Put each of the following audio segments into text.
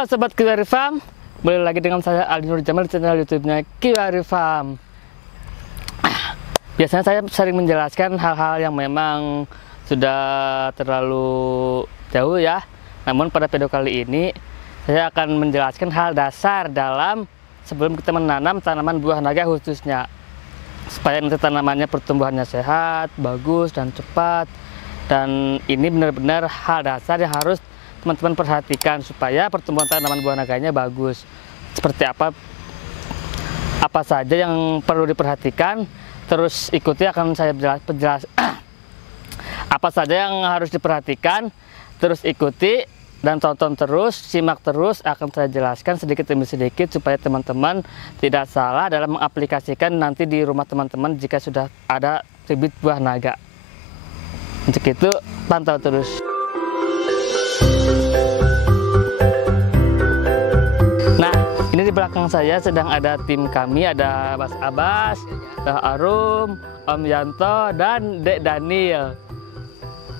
Halo Sobat Kiwari Farm, kembali lagi dengan saya Aldi Nur Jamal di channel YouTube-nya Kiwari Farm. Biasanya saya sering menjelaskan hal-hal yang memang sudah terlalu jauh ya. Namun pada video kali ini saya akan menjelaskan hal dasar dalam sebelum kita menanam tanaman buah naga khususnya, supaya nanti tanamannya pertumbuhannya sehat, bagus dan cepat. Dan ini benar-benar hal dasar yang harus teman-teman perhatikan supaya pertumbuhan tanaman buah naganya bagus. Seperti apa saja yang perlu diperhatikan, terus ikuti akan saya jelas apa saja yang harus diperhatikan, terus ikuti dan tonton terus, simak terus, akan saya jelaskan sedikit demi sedikit supaya teman-teman tidak salah dalam mengaplikasikan nanti di rumah teman-teman jika sudah ada bibit buah naga. Untuk itu pantau terus. Nah, ini di belakang saya sedang ada tim kami, ada Mas Abbas, Teh Arum, Om Yanto, dan Dek Daniel.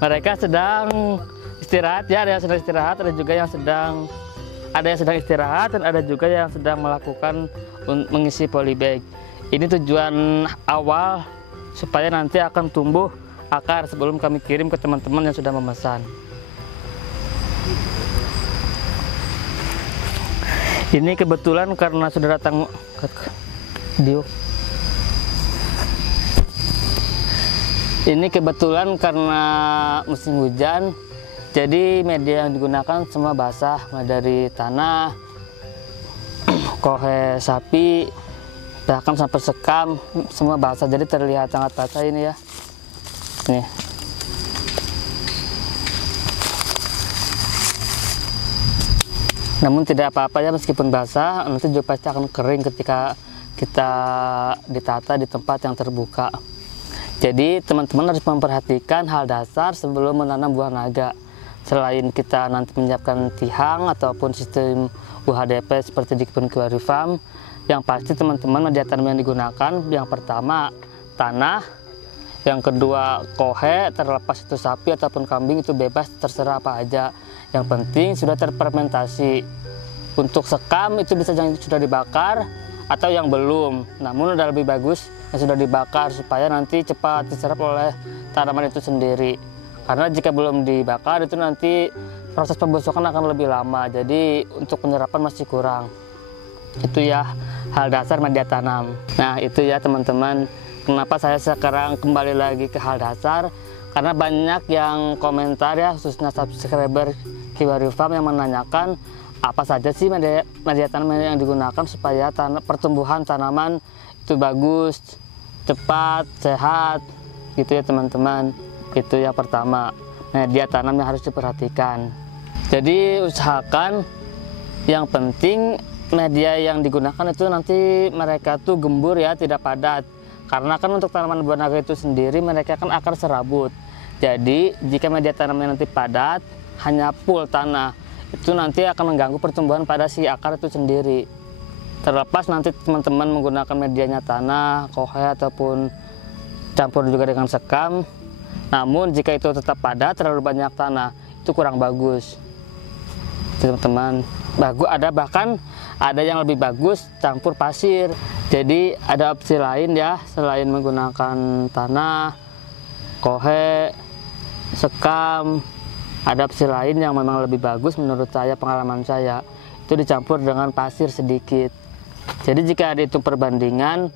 Mereka sedang istirahat ya, ada yang sedang istirahat, ada yang sedang istirahat, dan ada juga yang sedang melakukan mengisi polybag. Ini tujuan awal supaya nanti akan tumbuh akar sebelum kami kirim ke teman-teman yang sudah memesan. Ini kebetulan karena sudah datang Ini kebetulan karena musim hujan, jadi media yang digunakan semua basah, mulai dari tanah, kohe sapi, bahkan sampai sekam, semua basah. Jadi terlihat sangat basah ini ya. Nih. Namun tidak apa-apa ya, meskipun basah, nanti juga pasti akan kering ketika kita ditata di tempat yang terbuka. Jadi teman-teman harus memperhatikan hal dasar sebelum menanam buah naga. Selain kita nanti menyiapkan tihang ataupun sistem UHDP seperti di kebun Kiwari Farm, yang pasti teman-teman media tanam yang digunakan, yang pertama tanah, yang kedua kohe, terlepas itu sapi ataupun kambing itu bebas, terserah apa aja. Yang penting sudah terfermentasi. Untuk sekam itu bisa yang sudah dibakar atau yang belum. Namun udah lebih bagus yang sudah dibakar supaya nanti cepat diserap oleh tanaman itu sendiri. Karena jika belum dibakar itu nanti proses pembusukan akan lebih lama. Jadi untuk penyerapan masih kurang. Itu ya hal dasar media tanam. Nah itu ya teman-teman, kenapa saya sekarang kembali lagi ke hal dasar. Karena banyak yang komentar ya, khususnya subscriber Kiwari Farm yang menanyakan apa saja sih media tanam yang digunakan supaya pertumbuhan tanaman itu bagus, cepat, sehat, gitu ya teman-teman. Itu yang pertama, media tanam yang harus diperhatikan. Jadi usahakan yang penting media yang digunakan itu nanti mereka tuh gembur ya, tidak padat. Karena kan untuk tanaman buah naga itu sendiri mereka kan akar serabut. Jadi jika media tanamnya nanti padat, hanya full tanah, itu nanti akan mengganggu pertumbuhan pada si akar itu sendiri. Terlepas nanti teman-teman menggunakan medianya tanah, kohe ataupun campur juga dengan sekam. Namun jika itu tetap padat, terlalu banyak tanah, itu kurang bagus. Teman-teman, bahkan ada yang lebih bagus campur pasir. Jadi ada opsi lain ya, selain menggunakan tanah, kohe, sekam, ada opsi lain yang memang lebih bagus menurut saya, pengalaman saya, itu dicampur dengan pasir sedikit. Jadi jika dihitung perbandingan,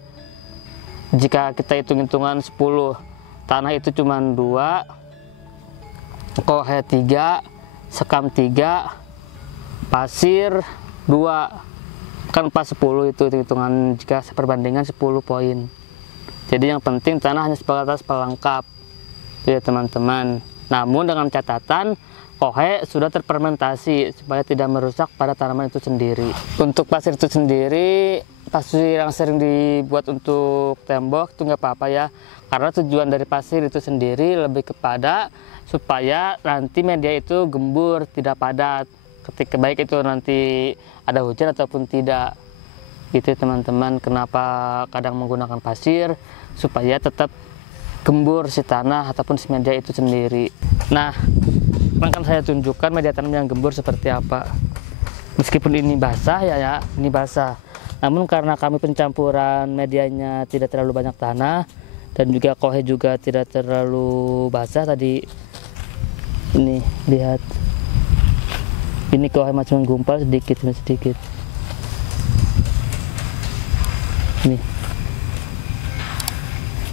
jika kita hitung-hitungan 10, tanah itu cuma 2, kohe 3, sekam 3, pasir 2, kan pas 10 itu hitungan jika perbandingan 10 poin. Jadi yang penting tanah hanya sebatas pelengkap ya teman-teman. Namun dengan catatan kohe sudah terfermentasi supaya tidak merusak pada tanaman itu sendiri. Untuk pasir itu sendiri, pasir yang sering dibuat untuk tembok itu nggak apa-apa ya, karena tujuan dari pasir itu sendiri lebih kepada supaya nanti media itu gembur, tidak padat ketika baik itu nanti ada hujan ataupun tidak. Gitu teman-teman, kenapa kadang menggunakan pasir supaya tetap gembur si tanah ataupun si media itu sendiri. Nah, akan saya tunjukkan media tanam yang gembur seperti apa. Meskipun ini basah ini basah. Namun karena kami pencampuran medianya tidak terlalu banyak tanah dan juga kohe juga tidak terlalu basah tadi. Ini lihat. Ini kohe masih menggumpal sedikit demi sedikit. Nih.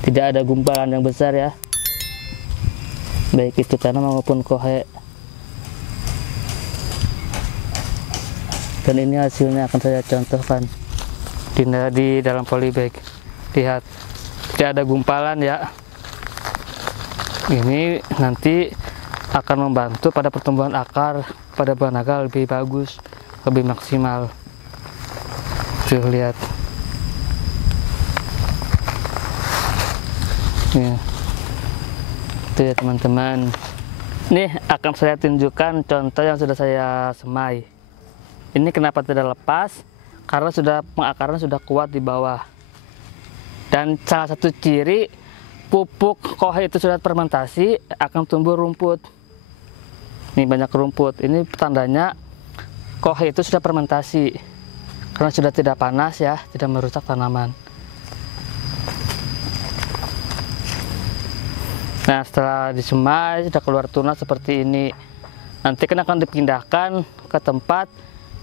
Tidak ada gumpalan yang besar ya. Baik itu tanah maupun kohe. Dan ini hasilnya akan saya contohkan di dalam polybag. Lihat, tidak ada gumpalan ya. Ini nanti akan membantu pada pertumbuhan akar pada buah naga lebih bagus, lebih maksimal. Tuh lihat. Ya. Itu ya teman-teman. Nih akan saya tunjukkan contoh yang sudah saya semai. Ini kenapa tidak lepas? Karena pengakaran sudah kuat di bawah. Dan salah satu ciri pupuk kohe itu sudah fermentasi akan tumbuh rumput. Ini banyak rumput. Ini tandanya kohe itu sudah fermentasi. Karena sudah tidak panas ya, tidak merusak tanaman. Nah, setelah disemai sudah keluar tunas seperti ini. Nanti kan akan dipindahkan ke tempat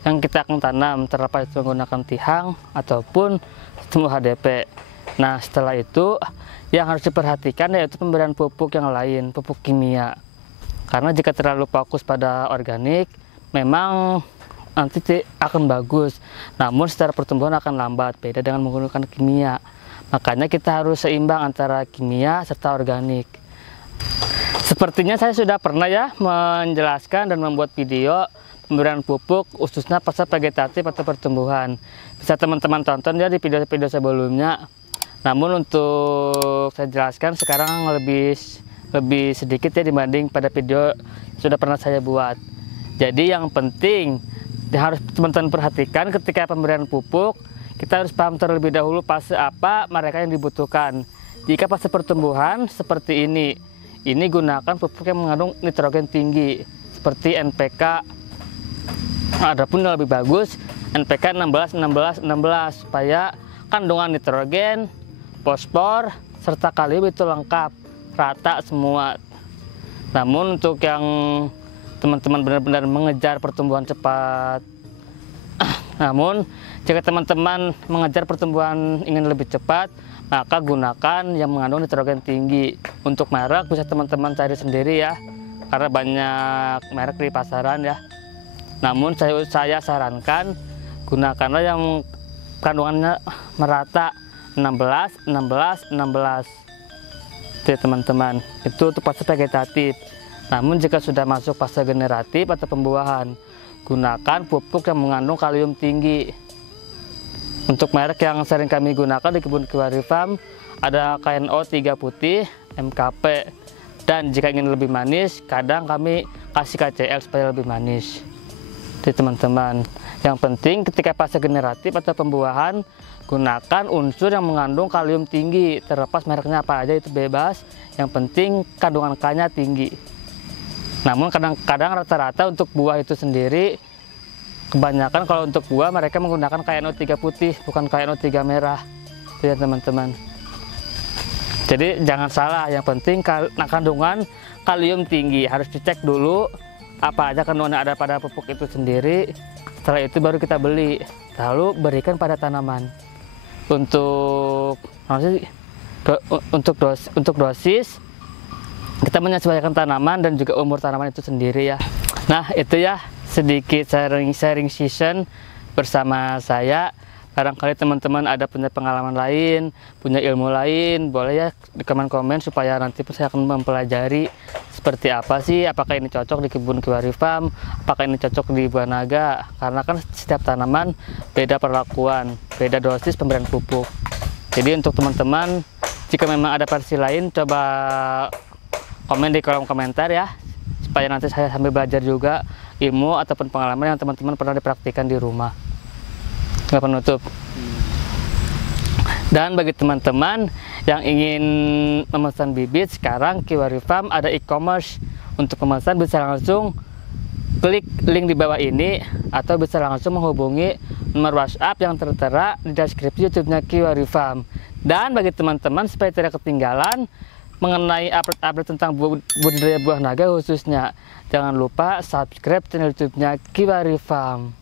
yang kita akan tanam, terlepas itu menggunakan tihang ataupun sistem UHDP. Nah, setelah itu yang harus diperhatikan yaitu pemberian pupuk yang lain, pupuk kimia. Karena jika terlalu fokus pada organik, memang nanti akan bagus, namun secara pertumbuhan akan lambat, beda dengan menggunakan kimia. Makanya kita harus seimbang antara kimia serta organik. Sepertinya saya sudah pernah ya menjelaskan dan membuat video pemberian pupuk khususnya fase vegetatif atau pertumbuhan. Bisa teman-teman tonton ya di video-video sebelumnya. Namun untuk saya jelaskan sekarang lebih sedikit ya dibanding pada video sudah pernah saya buat. Jadi yang penting harus teman-teman perhatikan ketika pemberian pupuk, kita harus paham terlebih dahulu fase apa mereka yang dibutuhkan. Jika fase pertumbuhan seperti ini gunakan pupuk yang mengandung nitrogen tinggi seperti NPK. Adapun yang lebih bagus NPK 16-16-16 supaya kandungan nitrogen, fosfor, serta kalium itu lengkap, rata semua. Namun untuk yang teman-teman benar-benar mengejar pertumbuhan cepat, namun jika teman-teman mengejar pertumbuhan ingin lebih cepat, maka gunakan yang mengandung nitrogen tinggi. Untuk merek bisa teman-teman cari sendiri ya, karena banyak merek di pasaran ya. Namun saya sarankan gunakanlah yang kandungannya merata 16-16-16. Oke teman-teman, itu untuk fase vegetatif. Namun jika sudah masuk fase generatif atau pembuahan, gunakan pupuk yang mengandung kalium tinggi. Untuk merek yang sering kami gunakan di kebun Kiwari Farm ada KNO 3 putih, MKP. Dan jika ingin lebih manis, kadang kami kasih KCL supaya lebih manis. Jadi teman-teman, yang penting ketika fase generatif atau pembuahan, gunakan unsur yang mengandung kalium tinggi. Terlepas mereknya apa aja itu bebas, yang penting kandungan K-nya tinggi. Namun kadang-kadang rata-rata untuk buah itu sendiri, kebanyakan kalau untuk buah mereka menggunakan KNO 3 putih, bukan KNO 3 merah. Itu ya teman-teman. Jadi jangan salah, yang penting kandungan kalium tinggi. Harus dicek dulu apa aja kandungan yang ada pada pupuk itu sendiri. Setelah itu baru kita beli, lalu berikan pada tanaman. Untuk dosis kita menyesuaikan tanaman dan juga umur tanaman itu sendiri ya. Nah itu ya sedikit sharing season bersama saya. Barangkali teman-teman ada punya pengalaman lain, punya ilmu lain, boleh ya di komen-komen supaya nanti saya akan mempelajari seperti apa sih, apakah ini cocok di kebun Kiwari Farm, apakah ini cocok di buah naga. Karena kan setiap tanaman beda perlakuan, beda dosis pemberian pupuk. Jadi untuk teman-teman, jika memang ada versi lain, coba komen di kolom komentar ya, supaya nanti saya sambil belajar juga ilmu ataupun pengalaman yang teman-teman pernah dipraktikkan di rumah. Nggak penutup. Dan bagi teman-teman yang ingin memesan bibit, sekarang Kiwari Farm ada e-commerce. Untuk pemesan bisa langsung klik link di bawah ini atau bisa langsung menghubungi nomor WhatsApp yang tertera di deskripsi YouTube-nya Kiwari Farm. Dan bagi teman-teman supaya tidak ketinggalan mengenai update-update tentang budidaya buah naga khususnya, jangan lupa subscribe channel YouTube-nya Kiwari Farm.